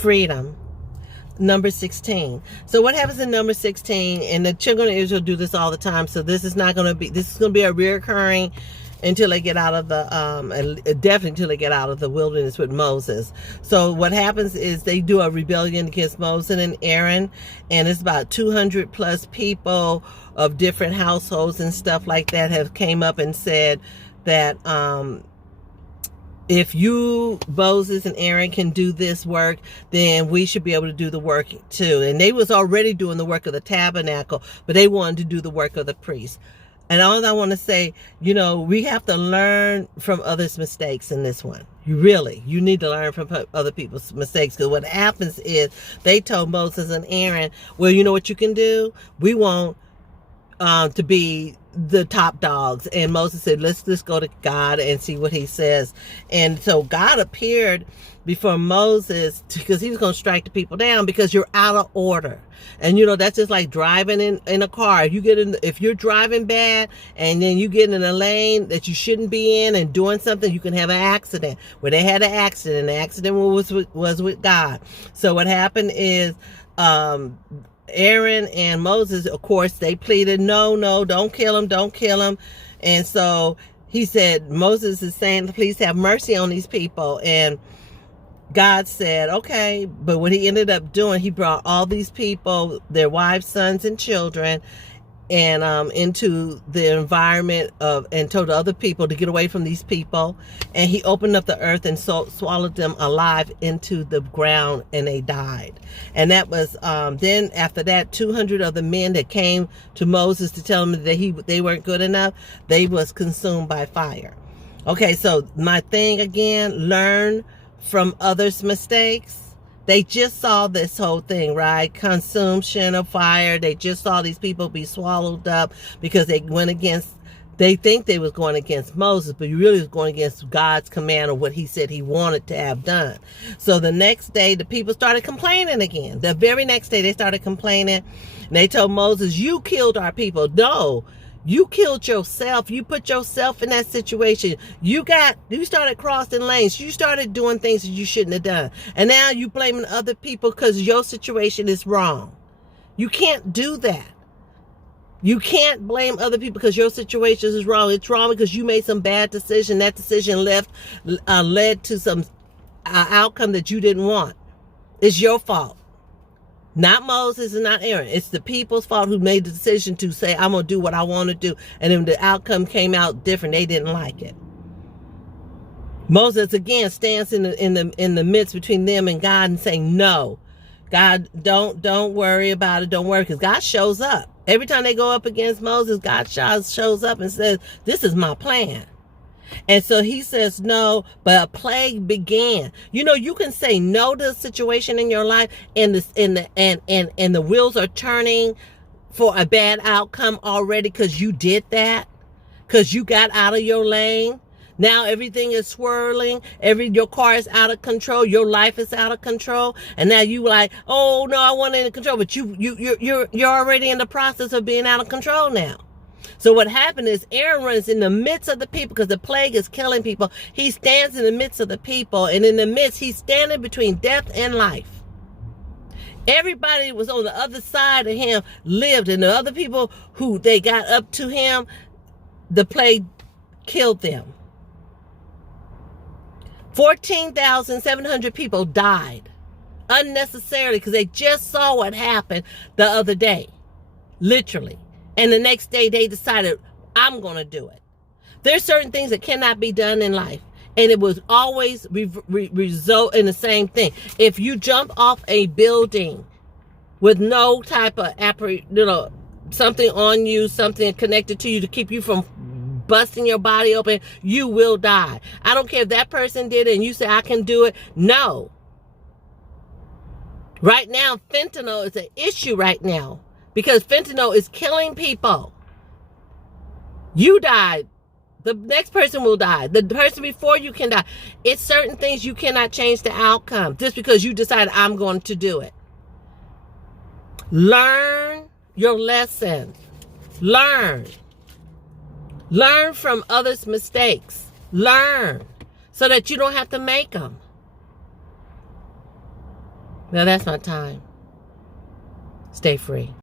freedom. Number 16. So what happens in number 16, and the children of Israel do this all the time, so this is going to be a reoccurring until they get out of the definitely until they get out of the wilderness with Moses. So what happens is they do a rebellion against Moses and Aaron, and it's about 200 plus people of different households and stuff like that have came up and said that if you, Moses and Aaron, can do this work, then we should be able to do the work too. And they was already doing the work of the tabernacle, but they wanted to do the work of the priest. And all I want to say, we have to learn from others' mistakes in this one. You need to learn from other people's mistakes, because what happens is they told Moses and Aaron, well, you know what you can do? We want to be the top dogs. And Moses said, let's go to God and see what he says. And so God appeared before Moses, because he was going to strike the people down because you're out of order. And that's just like driving in a car. If you're driving bad and then you get in a lane that you shouldn't be in and doing something, you can have an accident. Well, they had an accident. The accident was with God. So what happened is Aaron and Moses, of course, they pleaded, no, don't kill him. And so he said, Moses is saying, please have mercy on these people. And God said, okay. But what he ended up doing, he brought all these people, their wives, sons, and children, and into the environment and told other people to get away from these people. And he opened up the earth and swallowed them alive into the ground, and they died. And that was then after that, 200 of the men that came to Moses to tell him that they weren't good enough, they was consumed by fire. Okay, so my thing again, learn from others' mistakes. They just saw this whole thing, right? Consumption of fire. They just saw these people be swallowed up because they think they was going against Moses, but you really was going against God's command of what he said he wanted to have done. So the next day, the people started complaining again. The very next day, they started complaining. And they told Moses, you killed our people. No, you killed yourself. You put yourself in that situation. You started crossing lanes. You started doing things that you shouldn't have done. And now you blaming other people because your situation is wrong. You can't do that. You can't blame other people because your situation is wrong. It's wrong because you made some bad decision. That decision led to some outcome that you didn't want. It's your fault. Not Moses and not Aaron. It's the people's fault who made the decision to say, I'm going to do what I want to do. And then the outcome came out different. They didn't like it. Moses again stands in the midst between them and God and saying, no, God, don't worry about it. Don't worry, because God shows up. Every time they go up against Moses, God shows up and says, this is my plan. And so he says no, but a plague began. You can say no to a situation in your life, and the wheels are turning for a bad outcome already because you did that, because you got out of your lane. Now everything is swirling. Your car is out of control. Your life is out of control. And now you like, oh no, I want it in control. But you're already in the process of being out of control now. So what happened is Aaron runs in the midst of the people because the plague is killing people. He stands in the midst of the people, and in the midst, he's standing between death and life. Everybody that was on the other side of him lived, and the other people who they got up to him, the plague killed them. 14,700 people died unnecessarily because they just saw what happened the other day, literally. And the next day they decided, I'm going to do it. There's certain things that cannot be done in life. And it will always result in the same thing. If you jump off a building with no type of, something on you, something connected to you to keep you from busting your body open, you will die. I don't care if that person did it and you say, I can do it. No. Right now, fentanyl is an issue right now. Because fentanyl is killing people. You died. The next person will die. The person before you can die. It's certain things you cannot change the outcome just because you decide I'm going to do it. Learn your lesson. Learn. Learn from others' mistakes. Learn so that you don't have to make them. Now that's my time. Stay free.